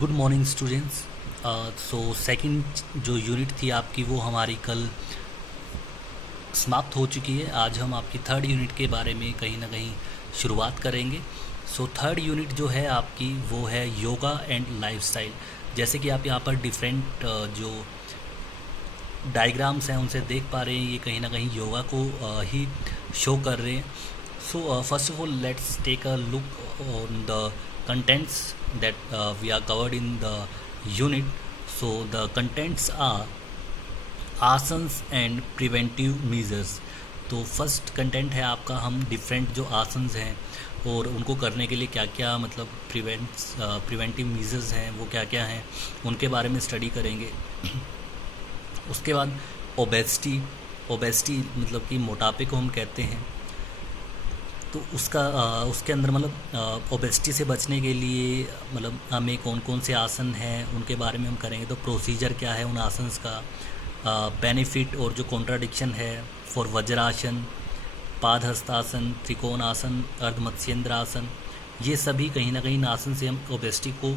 Good morning students. So second जो unit थी आपकी वो हमारी कल समाप्त हो चुकी है। आज हम आपकी थर्ड यूनिट के बारे में कहीं ना कहीं शुरुआत करेंगे। सो थर्ड यूनिट जो है आपकी वो है योगा एंड लाइफस्टाइल। जैसे कि आप यहाँ पर डिफरेंट जो डायग्राम्स हैं उनसे देख पा रहे हैं, ये कहीं ना कहीं योगा को ही शो कर रहे हैं। So first of all let's take a look on the contents that we are covered in the unit. So the contents are asanas and preventive measures. तो फर्स्ट कंटेंट है आपका, हम डिफरेंट जो आसन्स हैं और उनको करने के लिए क्या क्या मतलब प्रिवेंटिव मीज़र्स हैं वो क्या क्या हैं उनके बारे में स्टडी करेंगे। उसके बाद ओबेसिटी मतलब कि मोटापे को हम कहते हैं, तो उसके अंदर मतलब ओबेसिटी से बचने के लिए मतलब हमें कौन कौन से आसन हैं उनके बारे में हम करेंगे। तो प्रोसीजर क्या है उन आसन्स का, बेनिफिट और जो कॉन्ट्राडिक्शन है फॉर वज्रासन, पादहस्तासन, त्रिकोणासन, अर्धमत्स्येंद्र आसन, ये सभी कहीं ना कहीं आसन से हम ओबेसिटी को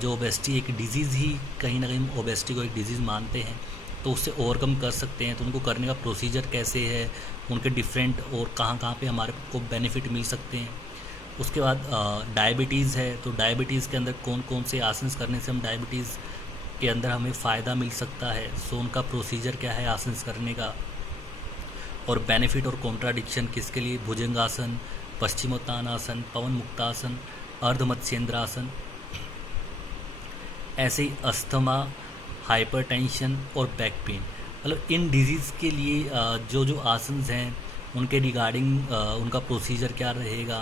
जो ओबेसिटी एक डिजीज़ ही कहीं ना कहीं हम ओबेसिटी को एक डिजीज़ मानते हैं तो उससे ओवरकम कर सकते हैं। तो उनको करने का प्रोसीजर कैसे है, उनके डिफरेंट और कहाँ कहाँ पे हमारे को बेनिफिट मिल सकते हैं। उसके बाद डायबिटीज़ है, तो डायबिटीज़ के अंदर कौन कौन से आसन करने से हम डायबिटीज़ के अंदर हमें फ़ायदा मिल सकता है, सो उनका प्रोसीजर क्या है आसन करने का। और बेनिफिट और कॉन्ट्राडिक्शन किसके लिए, भुजंगासन, पश्चिमोत्तानासन, पवन मुक्तासन, अर्धमत्स्येंद्रासन। ऐसे ही अस्थमा, हाइपरटेंशन और बैक पेन, मतलब इन डिजीज़ के लिए जो जो आसन हैं उनके रिगार्डिंग उनका प्रोसीजर क्या रहेगा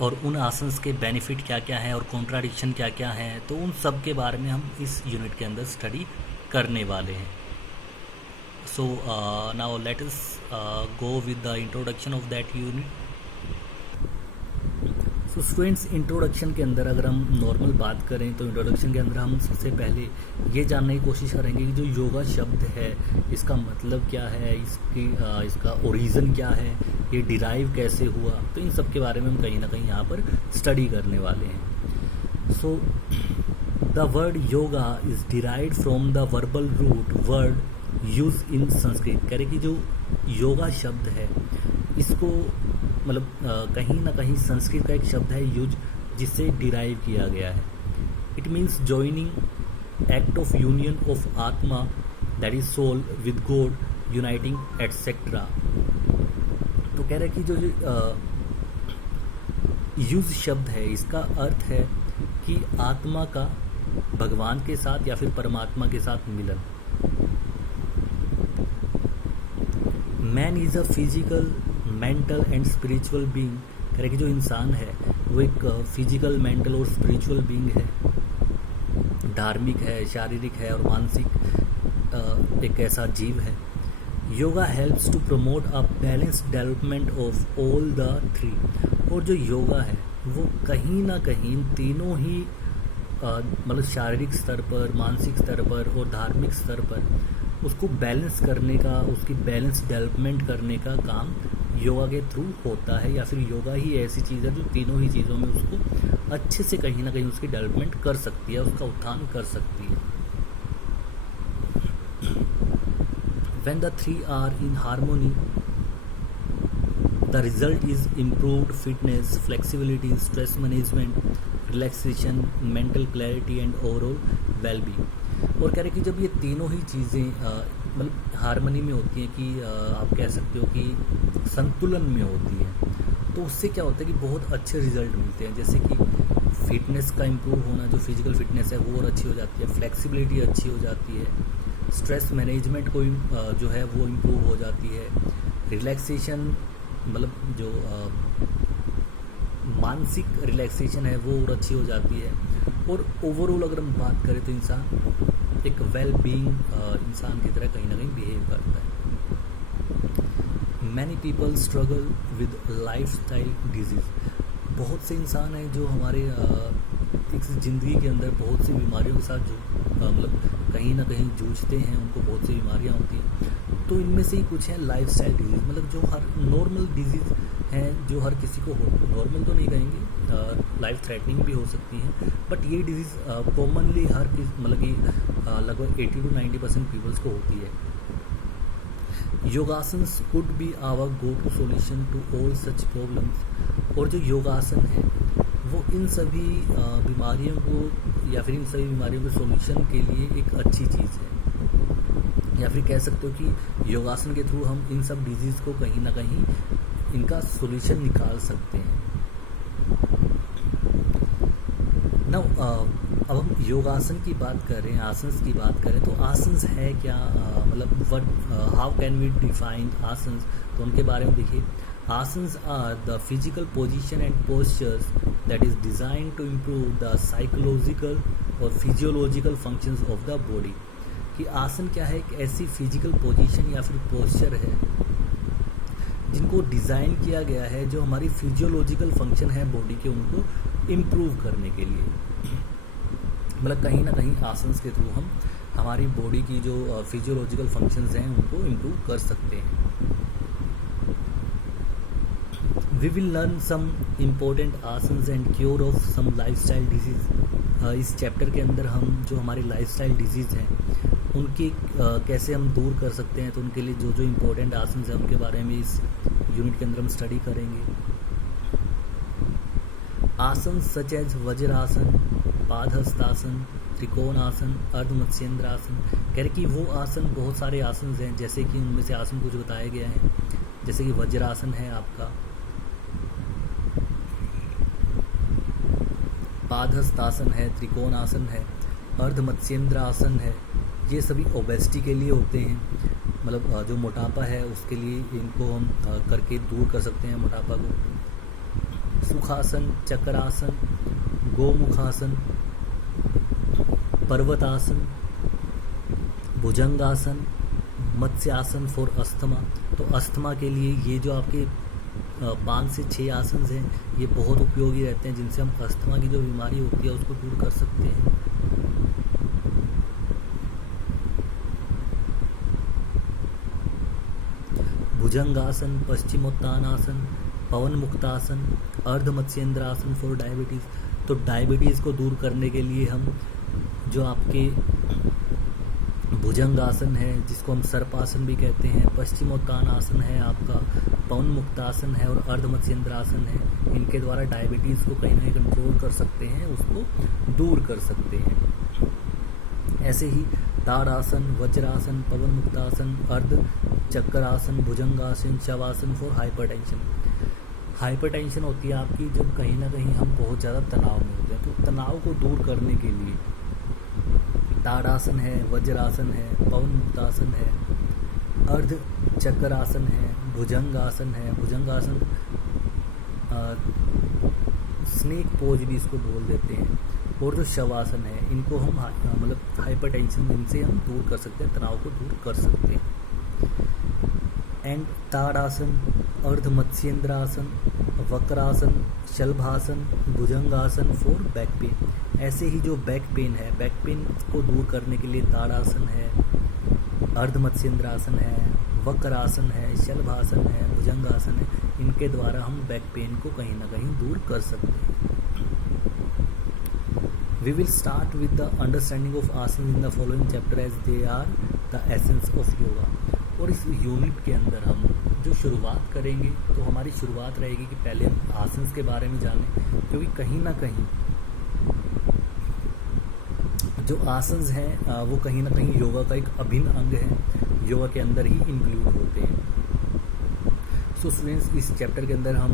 और उन आसन्स के बेनिफिट क्या क्या हैं और कॉन्ट्राडिक्शन क्या क्या हैं, तो उन सब के बारे में हम इस यूनिट के अंदर स्टडी करने वाले हैं। So now let us go with the introduction of that unit. So students, introduction के अंदर अगर हम नॉर्मल बात करें तो इंट्रोडक्शन के अंदर हम सबसे पहले ये जानने की कोशिश करेंगे कि जो योगा शब्द है इसका मतलब क्या है, इसका ओरिजिन क्या है, ये डिराइव कैसे हुआ, तो इन सब के बारे में हम कहीं ना कहीं यहाँ पर स्टडी करने वाले हैं। So the word yoga is derived from the verbal root word यूज इन संस्कृत। कह रहे कि जो योगा शब्द है इसको मतलब कहीं ना कहीं संस्कृत का एक शब्द है यूज जिससे डिराइव किया गया है। It means joining act of union of atma that is soul with God, uniting etcetera. तो कह रहे कि जो यूज शब्द है इसका अर्थ है कि आत्मा का भगवान के साथ या फिर परमात्मा के साथ मिलन। Man is a physical, mental and spiritual being. कह रहे कि जो इंसान है वो एक फिजिकल, मेंटल और स्पिरिचुअल बीइंग है, धार्मिक है, शारीरिक है और मानसिक एक ऐसा जीव है। Yoga helps to promote a balanced development of all the three. और जो योगा है वो कहीं ना कहीं तीनों ही मतलब शारीरिक स्तर पर, मानसिक स्तर पर और धार्मिक स्तर पर उसको बैलेंस करने का, उसकी बैलेंस डेवलपमेंट करने का काम योगा के थ्रू होता है, या फिर योगा ही ऐसी चीज़ है जो तीनों ही चीज़ों में उसको अच्छे से कहीं ना कहीं उसकी डेवलपमेंट कर सकती है, उसका उत्थान कर सकती है। When the three are in harmony, the result is improved fitness, flexibility, stress management, relaxation, mental clarity and overall well-being। और कह रहे कि जब ये तीनों ही चीज़ें मतलब हारमोनी में होती हैं, कि आप कह सकते हो कि संतुलन में होती है, तो उससे क्या होता है कि बहुत अच्छे रिजल्ट मिलते हैं। जैसे कि फिटनेस का इम्प्रूव होना, जो फिजिकल फिटनेस है वो और अच्छी हो जाती है, फ्लेक्सिबिलिटी अच्छी हो जाती है, स्ट्रेस मैनेजमेंट को जो है वो इम्प्रूव हो जाती है, रिलैक्सेशन मतलब जो मानसिक रिलैक्सेशन है वो और अच्छी हो जाती है, और ओवरऑल अगर हम बात करें तो इंसान एक वेल बीइंग इंसान की तरह कहीं ना कहीं बिहेव करता है। Many people struggle with life style disease. बहुत से इंसान हैं जो हमारे एक ज़िंदगी के अंदर बहुत सी बीमारियों के साथ जो मतलब कहीं ना कहीं जूझते हैं, उनको बहुत सी बीमारियां होती हैं। तो इनमें से ही कुछ हैं लाइफ स्टाइल डिजीज़, मतलब जो हर नॉर्मल डिजीज़ हैं जो हर किसी को हो, नॉर्मल तो नहीं कहेंगे, लाइफ थ्रेटनिंग भी हो सकती हैं, बट ये डिजीज़ कॉमनली हर किस मतलब कि लगभग 80 to 90% पीपल्स को होती है। Yogasanas could be our go to solution to all such problems. और जो योगासन है वो इन सभी बीमारियों को या फिर इन सभी बीमारियों के सॉल्यूशन के लिए एक अच्छी चीज़ है, या फिर कह सकते हो कि योगासन के थ्रू हम इन सब डिजीज़ को कहीं ना कहीं इनका सॉल्यूशन निकाल सकते हैं। ना अब हम योगासन की बात कर रहे हैं, आसन्स की बात करें तो आसन्स है क्या, मतलब what how can we define asanas, तो उनके बारे में देखिए। Asanas are the physical position and postures that is design to improve the psychological और physiological functions of the body. कि आसन क्या है, एक ऐसी फिजिकल पोजीशन या फिर पोस्चर है जिनको डिज़ाइन किया गया है जो हमारी फिजियोलॉजिकल फंक्शन है बॉडी के, उनको इम्प्रूव करने के लिए। मतलब कहीं ना कहीं आसन्स के थ्रू हम हमारी बॉडी की जो फिजियोलॉजिकल फंक्शंस हैं उनको इम्प्रूव कर सकते हैं। We will learn some important asanas and cure of some lifestyle diseases. इस चैप्टर के अंदर हम जो हमारी लाइफस्टाइल डिजीज़ हैं उनकी कैसे हम दूर कर सकते हैं, तो उनके लिए जो जो इम्पोर्टेंट आसन्स हैं उनके बारे में इस यूनिट के अंदर हम स्टडी करेंगे। आसन सच एज वज्रासन, पादहस्तासन, त्रिकोण आसन, अर्धमत्स्येंद्र आसन। कह रहे कि वो आसन, बहुत सारे आसन हैं, जैसे कि उनमें से आसन कुछ बताया गया है, जैसे कि वज्रासन है आपका, पादहस्तासन है, त्रिकोण आसन है, अर्धमत्स्येंद्र आसन है। ये सभी ओबेसिटी के लिए होते हैं, मतलब जो मोटापा है उसके लिए इनको हम करके दूर कर सकते हैं मोटापा को। सुखासन, चक्रासन, गोमुखासन, पर्वतासन, भुजंगासन, मत्स्यासन फॉर अस्थमा। तो अस्थमा के लिए ये जो आपके 5 से 6 आसन हैं ये बहुत उपयोगी रहते हैं, जिनसे हम अस्थमा की जो बीमारी होती है उसको दूर कर सकते हैं। भुजंगासन, पश्चिमोत्तानासन, पवन मुक्तासन, अर्धमत्स्येंद्रासन फॉर डायबिटीज़। तो डायबिटीज़ को दूर करने के लिए हम जो आपके भुजंगासन है, जिसको हम सर्पासन भी कहते हैं, पश्चिमोत्तानासन है आपका, पवन मुक्तासन है और अर्धमत्स्येंद्रासन है, इनके द्वारा डायबिटीज़ को कहीं ना कहीं कंट्रोल कर सकते हैं, उसको दूर कर सकते हैं। ऐसे ही ताड़ासन, वज्रासन, पवन मुक्तासन, अर्ध चक्रासन, भुजंगासन, शवासन फॉर हाइपरटेंशन। हाइपरटेंशन होती है आपकी जब कहीं ना कहीं हम बहुत ज़्यादा तनाव में होते हैं, तो तनाव को दूर करने के लिए ताड़ासन है, वज्रासन है, पवन मुक्तासन है, अर्ध चक्रासन है, भुजंगासन है। भुजंगासन स्नेक पोज भी इसको बोल देते हैं। और जो शवासन है इनको हम मतलब हाइपरटेंशन इनसे हम दूर कर सकते हैं, तनाव को दूर कर सकते हैं। And tadasana, Ardha Matsyendrasana, Vakrasana, Shalabhasana, bhujangasana for back pain. ऐसे ही जो बैक पेन है, बैक पेन को दूर करने के लिए ताड़ासन है, अर्धमत्स्येंद्रासन है, वक्रासन है, शलभासन है, भुजंगासन है। इनके द्वारा हम बैक पेन को कहीं ना कहीं दूर कर सकते हैं। We will start with the understanding of asanas in the following chapter as they are the essence of yoga। और इस यूनिट के अंदर हम जो शुरुआत करेंगे तो हमारी शुरुआत रहेगी कि पहले हम आसन्स के बारे में जानें, क्योंकि कहीं ना कहीं जो आसन्स हैं वो कहीं ना कहीं योगा का एक अभिन्न अंग है, योगा के अंदर ही इंक्लूड होते हैं। सो स्टूडेंट्स, इस चैप्टर के अंदर हम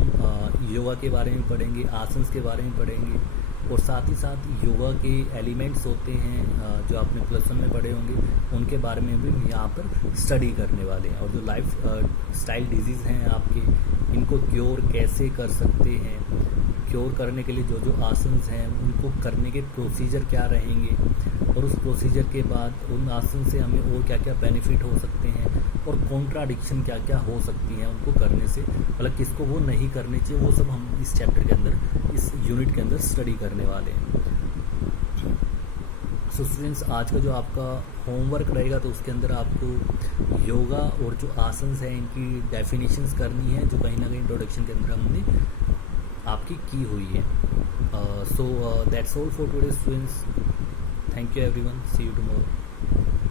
योगा के बारे में पढ़ेंगे, आसन्स के बारे में पढ़ेंगे, और साथ ही साथ योगा के एलिमेंट्स होते हैं जो आपने +1 में पढ़े होंगे, उनके बारे में भी हम यहाँ पर स्टडी करने वाले हैं। और जो लाइफ स्टाइल डिजीज़ हैं आपके, इनको क्योर कैसे कर सकते हैं, क्योर करने के लिए जो जो आसन्स हैं उनको करने के प्रोसीजर क्या रहेंगे, और उस प्रोसीजर के बाद उन आसन से हमें और क्या क्या बेनिफिट हो सकते हैं, और कॉन्ट्राडिक्शन क्या क्या हो सकती हैं उनको करने से, मतलब किसको वो नहीं करने चाहिए, वो सब हम इस चैप्टर के अंदर, इस यूनिट के अंदर स्टडी करने वाले हैं। सो स्टूडेंट्स, आज का जो आपका होमवर्क रहेगा तो उसके अंदर आपको योगा और जो आसन्स हैं इनकी डेफिनेशंस करनी है, जो कहीं ना कहीं इंट्रोडक्शन के अंदर हमने आपकी की हुई है. So that's all for today students. Thank you everyone. See you tomorrow.